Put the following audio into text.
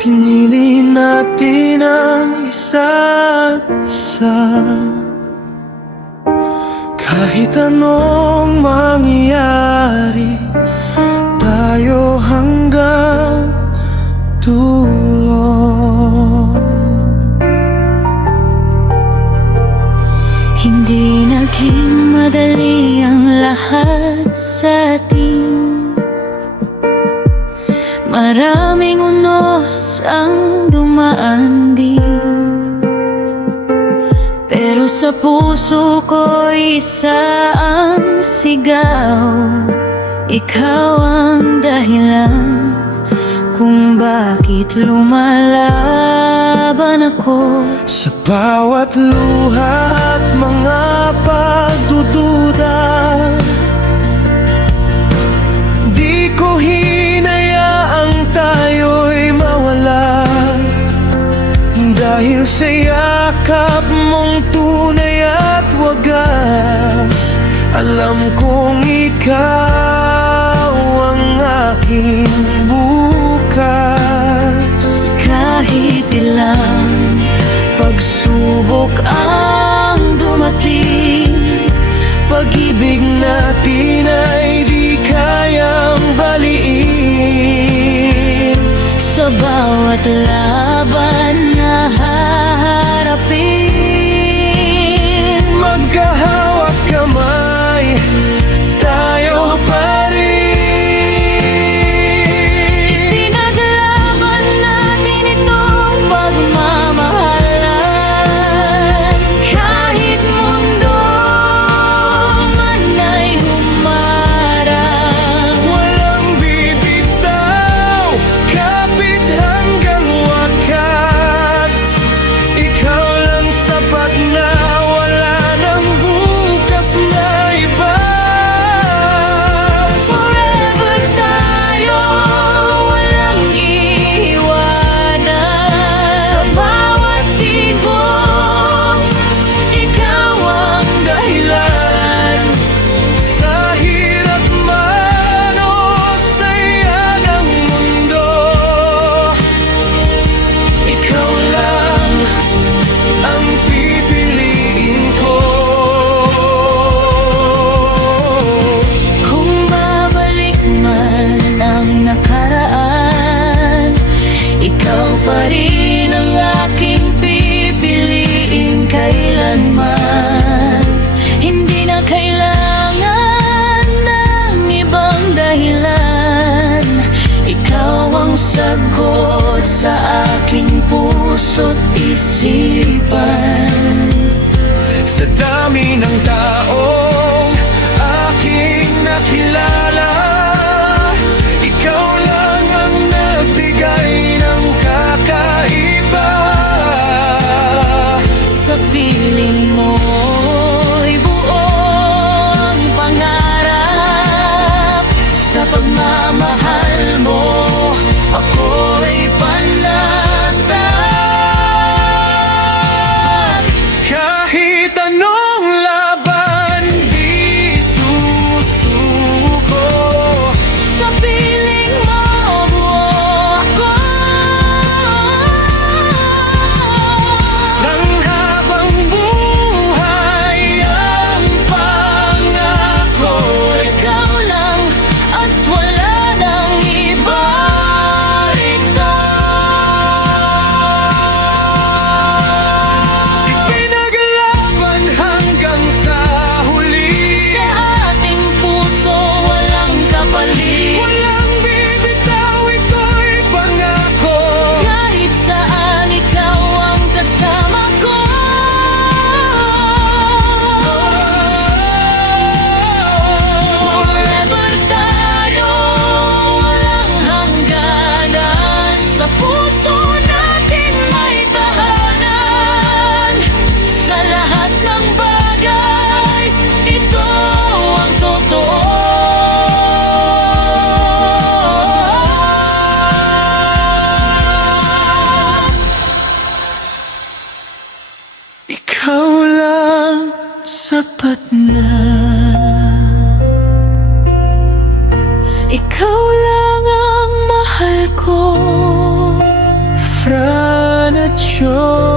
Pinili natin ang isa't isa. Kahit anong mangyari, tayo hanggang dulo. Hindi naging madali ang lahat sa atin. Maraming unos ang dumaan din, pero sa puso ko isa ang sigaw. Ikaw ang dahilan kung bakit lumalaban ako. Sa bawat luha at mga pagdududa, di ko hinayaang tayo'y mawala. Dahil sa yakap mong tunay at wagas, alam kong ikaw ang aking bukas. Kahit ilang pagsubok ang dumating, pag-ibig natin ay di kayang baliin. sa bawat laban na haharapin, Magkahawak kamay, tayo pa rin. pinaglaban natin itong pagmamahalan. Kahit mundo man ay humarang, Walang bibitaw, kapit hanggang wakas. Ikaw lang sapat na, wala nang bukas na iba. forever tayo, walang iiwanan. Sa bawat tibok, ikaw ang dahilan. Sa hirap man o saya ng mundo, ikaw lang ang pipiliin ko. Kung babalik man ang nakaraan, ikaw pa rin ang aking pipiliin kailanman. Hindi na kailangan ng ibang dahilan. Ikaw ang sagot sa aking puso't isipan. Sa dami ng taong aking nakilala, ikaw lang ang nagbigay ng kakaiba. Sa piling mo'y buo ang pangarap. Sa pagmamahal mo, ako'y panatag. Kahit anong laban, di susuko. Sa piling mo, buo ako. Nang habang buhay ang pangako, Ikaw lang at wala nang iba rito. pinaglaban hanggang sa huli. Sa ating puso walang kapalit. Walang bibitaw, ito'y pangako. Kahit saan ikaw ang kasama ko. Forever tayo, walang hangganan. Sa puso natin may tahanan. Sa lahat ng bagay, ito ang totoo. Ikaw lang sapat na. Ikaw lang ang mahal ko. Fra na Diyos.